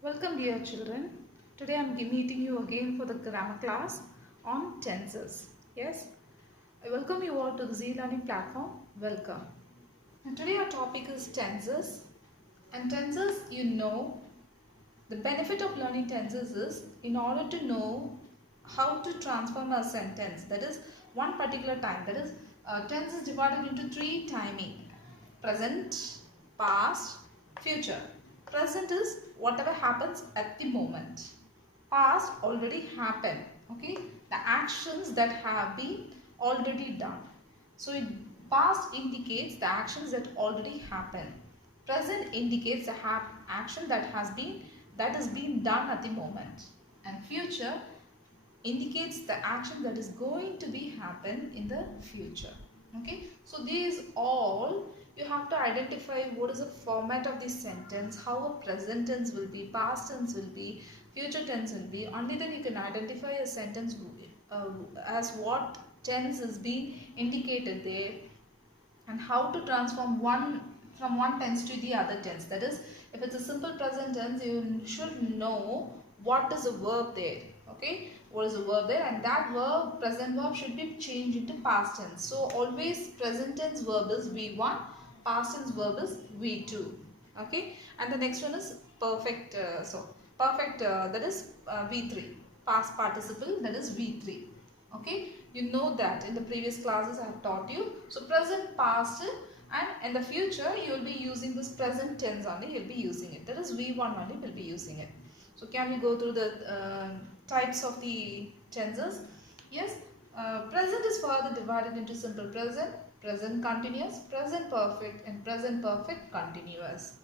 Welcome dear children. Today I am meeting you again for the grammar class on tenses. Yes, I welcome you all to the Z Learning platform. Welcome. And today our topic is tenses. And tenses, the benefit of learning tenses is in order to know how to transform a sentence. That is one particular time. That is tense is divided into three timing: present, past, future. Present is whatever happens at the moment. Past already happened. Okay, the actions that have been already done. So past indicates the actions that already happened. Present indicates the action that is being done at the moment. And future indicates the action that is going to be happen in the future. Okay, so these all you have to identify what is the format of the sentence, how a present tense will be, past tense will be, future tense will be. Only then you can identify a sentence as what tense is being indicated there, and how to transform from one tense to the other tense. That is, if it's a simple present tense, you should know what is the verb there. Okay, what is the verb there, and that verb, present verb, should be changed into past tense. So always present tense verb is V1, past tense verb is V2. Okay, and the next one is perfect. Perfect, that is V3. Past participle, that is V3. Okay, you know that in the previous classes I have taught you. So present, past, and in the future you will be using this present tense only. You will be using it. That is V1 only will be using it. So can we go through the types of the tenses? Yes, present is further divided into simple present, present continuous, present perfect, and present perfect continuous.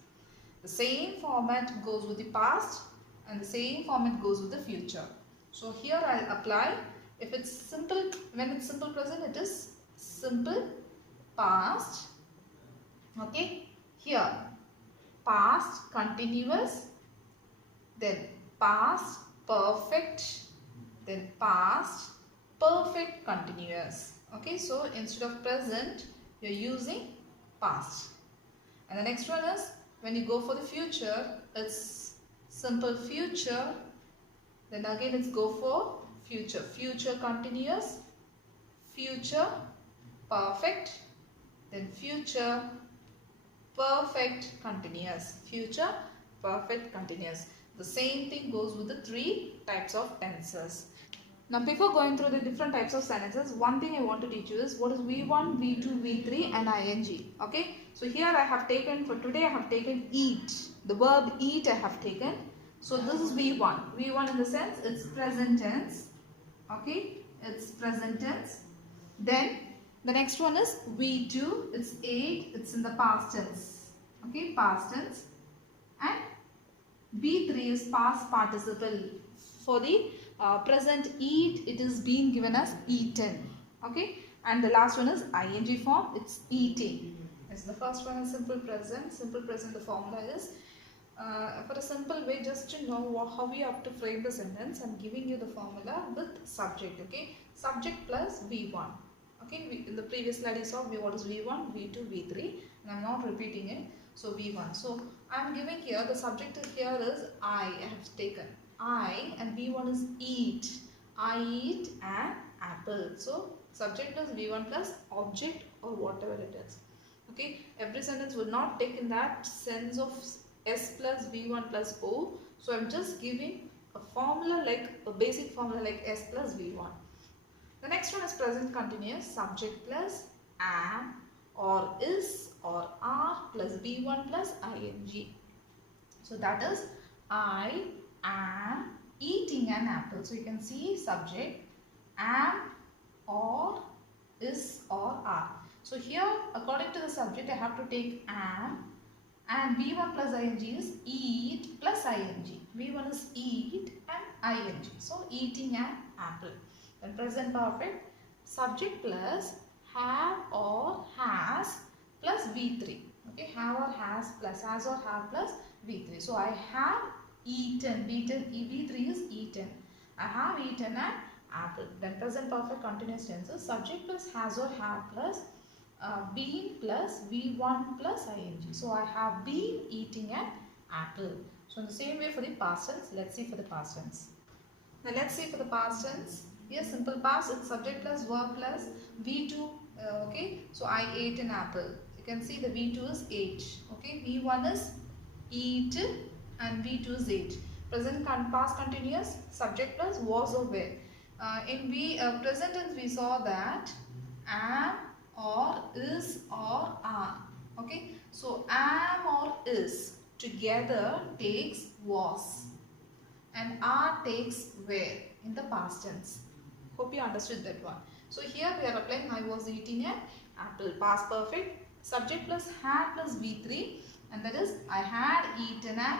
The same format goes with the past and the same format goes with the future. So here I'll apply. If it's simple, when it's simple present, it is simple past. Okay, here past continuous, then past perfect, then past perfect continuous. Okay, so instead of present, you're using past. And the next one is, when you go for the future, it's simple future, then again it's go for future. Future continuous, future perfect, then future perfect continuous. Future perfect continuous. The same thing goes with the three types of tenses. Now before going through the different types of sentences, one thing I want to teach you is what is V1, V2, V3 and ing. Okay. So here I have taken, for today I have taken eat. The verb eat I have taken. So this is V1. V1 in the sense it's present tense. Okay. It's present tense. Then the next one is V2. It's ate. It's in the past tense. Okay. Past tense. And V3 is past participle. For the present eat, it is being given as eaten. Okay, and the last one is ing form, it's eating. Yes, the first one is simple present. Simple present, the formula is for a simple way, just to know how we have to frame the sentence, I'm giving you the formula with subject. Okay, subject plus V1. Okay, in the previous slide you saw what is V1, V2, V3, and I'm not repeating it. So V1. So I'm giving here the subject here is I have taken. I, and V1 is eat. I eat an apple. So subject plus V1 plus object or whatever it is. Okay, every sentence will not take in that sense of S plus V1 plus O. So I'm just giving a formula, like a basic formula like S plus V1. The next one is present continuous, subject plus am or is or are plus V1 plus ing. So that is I am eating an apple. So you can see subject, am, or, is, or are. So here according to the subject I have to take am, and V1 plus ing is eat plus ing. V1 is eat and ing. So eating an apple. Then present perfect, subject plus have or has plus V3. Okay, have or has or have plus V3. So I have eaten, V3 is eaten. I have eaten an apple. Then present perfect continuous tenses, subject plus has or have plus been plus V1 plus ing. So I have been eating an apple. So in the same way for the past tense, let's see for the past tense. Now let's see for the past tense. Here simple past, it's subject plus verb plus V2. Okay, so I ate an apple. You can see the V2 is ate. Okay, V1 is eat and V2 is ate. Present past continuous, subject plus was or were. In present tense we saw that am or is or are. Okay, so am or is together takes was and are takes were in the past tense. Hope you understood that one. So here we are applying I was eating an apple. Past perfect. Subject plus had plus V3, and that is I had eaten an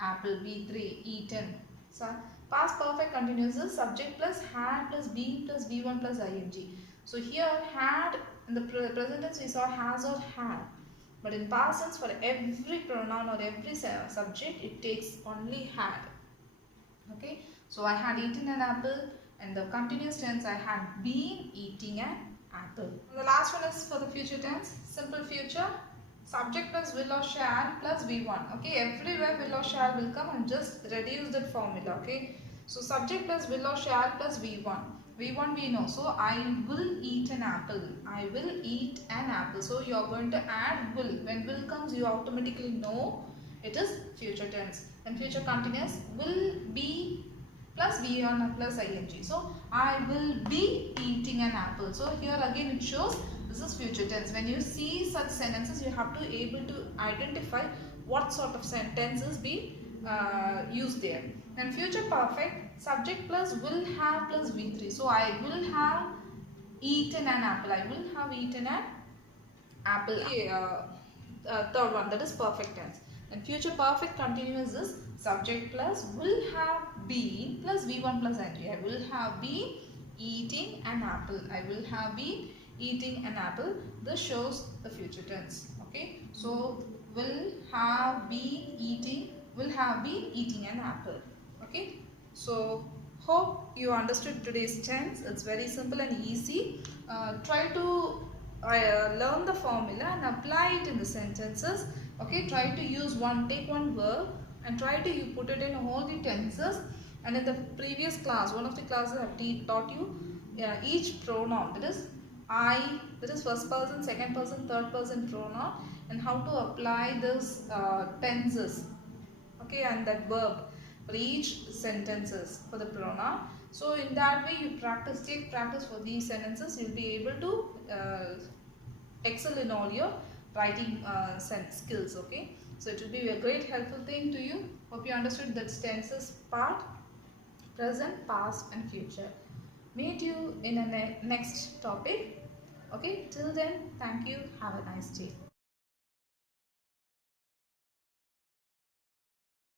apple. V3 eaten. So past perfect continuous is subject plus had plus be plus V1 plus ing. So here had in the present tense we saw has or had. But in past tense for every pronoun or every subject it takes only had. Okay, so I had eaten an apple, and the continuous tense I had been eating an apple. And the last one is for the future tense, simple future, subject plus will or shall plus V1. Okay, everywhere will or shall will come and just reduce that formula. Okay, so subject plus will or shall plus V1. V1 we know, so I will eat an apple. I will eat an apple. So you are going to add will. When will comes, you automatically know it is future tense. And future continuous will be plus V1 plus ing. So I will be eating an apple. So here again it shows this is future tense. When you see such sentences, you have to able to identify what sort of sentences be used there. And future perfect, subject plus will have plus V3. So I will have eaten an apple. I will have eaten an apple. Third one, that is perfect tense. And future perfect continuous is subject plus will have been plus V1 plus ing. I will have been eating an apple. I will have been eating an apple. This shows the future tense. Okay, so will have been eating an apple. Okay, so hope you understood today's tense. It's very simple and easy. Try to learn the formula and apply it in the sentences. Okay, try to use take one verb and try to put it in all the tenses. And in the previous class, one of the classes I have taught you each pronoun, that is I, that is first person, second person, third person pronoun, and how to apply this tenses. Okay, and that verb for each sentences for the pronoun. So in that way you take practice for these sentences, you'll be able to excel in all your writing skills. Okay, so it will be a great helpful thing to you. Hope you understood that tenses part, present, past and future. Meet you in a next topic. Okay, till then, thank you, have a nice day.